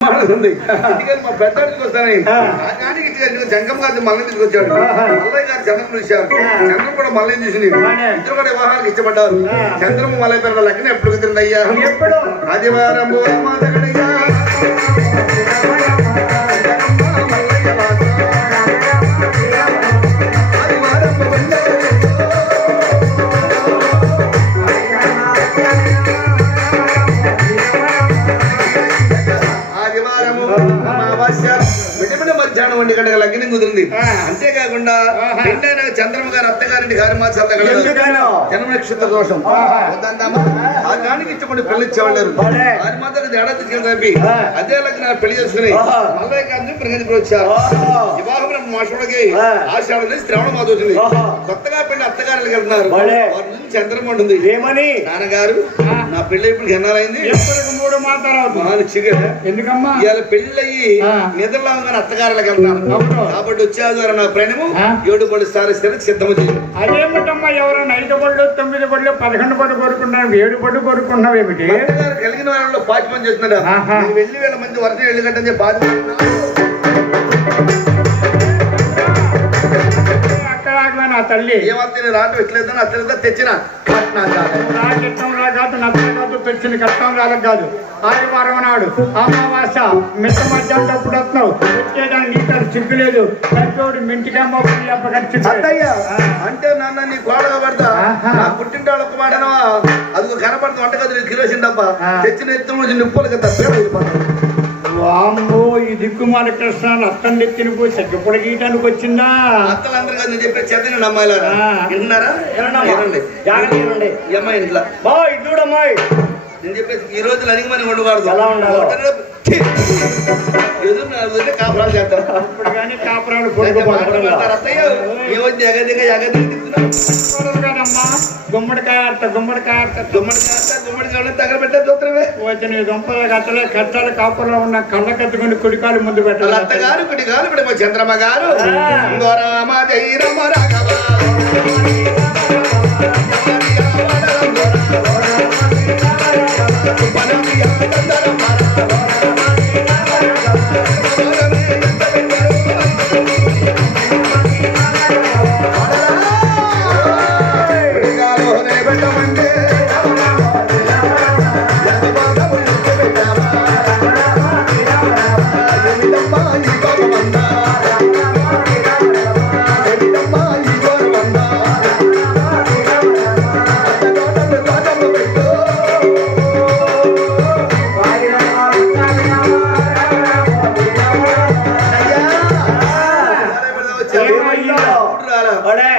అందుకని మా పెద్ద వస్తాను జంగం గారు మళ్ళీ తీసుకొచ్చాడు. మల్లయ్య గారు చంద్రం చూశారు. చంద్రం కూడా మళ్ళీ చూసింది. ఇద్దరు కూడా వివాహాలకు ఇష్టపడ్డారు. చంద్రము మల్లయ్య పిల్లల లెక్కన ఎప్పుడు కుదిరింది అయ్యా ఎప్పుడు ఆదివారం ఒంటి గంటల లగ్నం కుదిరింది అంతేకాకుండా నిండైన చంద్రమ గారు అత్తగారింటి గారి ఎందుకనో? జన్మ నక్షత్ర దోషం? ఆ ఇష్టపడి పెళ్ళి ఇచ్చేవాళ్ళు. వారి మాత్రం ఏడాది తీసుకెళ్ళి తప్పి. అదే లగ్న పెళ్ళి చేసుకుని గారిని ప్రగతికి వచ్చారు. వివాహం మాసోడికి ఆ. ఆషాఢ నుంచి శ్రవణ వచ్చింది ఆహా. కొత్తగా పెళ్ళి అత్తగారికి వెళ్తున్నారు భలే. వారి నుంచి చంద్రం ఉంటుంది ఏమని? నాన్నగారు నా పెళ్ళి ఇప్పుడు ఎన్నారైంది మూడు చిగ ఎందుకమ్మా? ఇవాళ పెళ్ళయి ఆ. నిద్రలాగా అత్తగారులకు వెళ్తాను. కాబట్టి వచ్చేవారు నా ప్రణము. ఏడు పళ్ళు సారిస్తే సిద్ధము చేయి. అదేమిటమ్మా ఎవరైనా ఐదు పళ్ళు తొమ్మిది పళ్ళు పదకొండు పళ్ళు కోరుకుంటున్నావు ఏడు పళ్ళు కోరుకుంటున్నావు ఏమిటి కలిగిన వాళ్ళలో పాచిపని చేస్తున్నాడు. వెళ్ళి వేళ మంది వరద వెళ్ళి కట్టని చెప్పి తల్లి. అత్త తెచ్చిన కట్నా కాదు. నా చిత్తం రా కాదు నచ్చ కాదు తెచ్చిన కట్టం రాలకు కాదు. ఆదివారం నాడు అమావాస్య మిట్ట మధ్యాహ్నం అప్పుడు వస్తున్నావు. వచ్చేదానికి నీకు సిగ్గు లేదు. పెద్దోడు మింటికమ్మ అత్తయ్య అంటే నాన్న నీ కోడగా పడతా. ఆహా. నా పుట్టింటి వాళ్ళకు వాడనవా అది కనపడుతుంది వంటగదిలో కిరోసిన డబ్బా. తెచ్చిన ఎత్తు నుంచి నిప్పులు కదా వెళ్ళిపోతాను వామ్మో. ఈ దిక్కుమాల కృష్ణ అత్తం నెత్తిని పోయి సగ్గుపొడి గీయటానికి వచ్చిందా? అత్తలందరూ కదా నేను చెప్పే చదివిన అమ్మాయిలారా? ఆ. విన్నారా? జాగ్రత్త అమ్మాయి ఇంట్లో. చూడమ్మాయి. నేను చెప్పేసి ఈ రోజు మనం ఉండకూడదు ఎలా ఉండాలో? ఎదురు నా ఎదురునే కాపురాలు చేస్తారు. ఇప్పుడు కానీ గుమ్మడికాయ అట్ట గుమ్మడికాయ దగ్గర పెట్టే వచ్చిన దుంపల కట్టాల కాపురంలో ఉన్న కళ్ళ కత్తుకొని కుడికాలు ముందు పెట్టాలి. అత్తగారు కుడి గారు ఇప్పుడు చంద్రమ్మ గారు. రామ జై రామ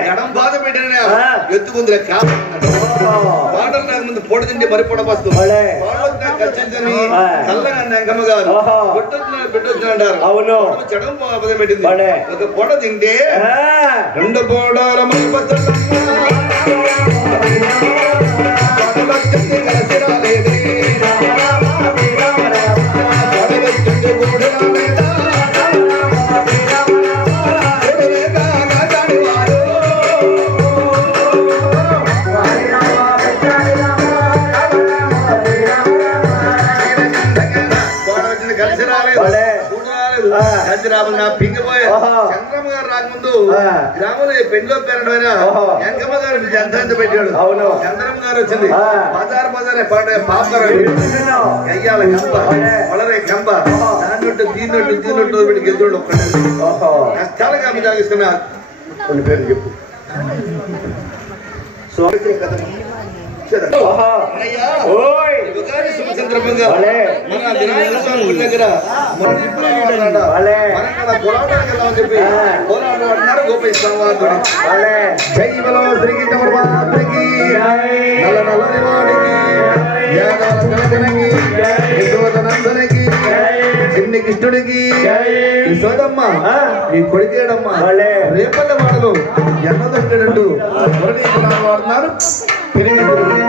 ఎడం బాధ పెట్టిన ఆ. ఎత్తుకుంది పాటలు నాకు ముందు పొడి తింటే మరి పొడపస్తు భలే. ఖచ్చితంగా ఆ. చల్లగా అంకమ్మ గారు. అంటారు. అవును. చెడం పదం పెట్టింది. ఒక పొడ తింటే రెండు పోడాల మరి రాదు నా పింగిపోయా. చంద్రమ్మ గారు రాకముందు. గ్రామంలో పెళ్ళిలో పేరడమైన ఓహో. వెంకమ్మ గారు ఎంత పెట్టాడు అవును. చంద్రమ్మ గారు వచ్చింది. బజార్ బజార్ పాట పాపర? అయ్యాల కంప. వలరే కంప. దాన్నట్టు దీన్నట్టు దీన్నట్టు పెట్టి గెలుతుడు ఒక్కడే ఓహో కష్టాలుగా ఆమె జాగిస్తున్నారు కొన్ని పేర్లు చెప్పు సో ఓహో అన్నయ్యా, ఓయ్ ఈ ఉగాది శుభ సందర్భంగా. మన స్వామి దగ్గర స్వామి వారు భలే. జై బలో శ్రీకృష్ణ పరమాత్మకి. నల్ల నల్లని వాడికి కనకనకి. యశోదనందనకి. చిన్ని కృష్ణుడికి. యశోదమ్మ. నీ కొడుకేడమ్మ. రేపల్ల వాడలు ఎన్నదంటాడు వాడుతున్నారు. పెరిగి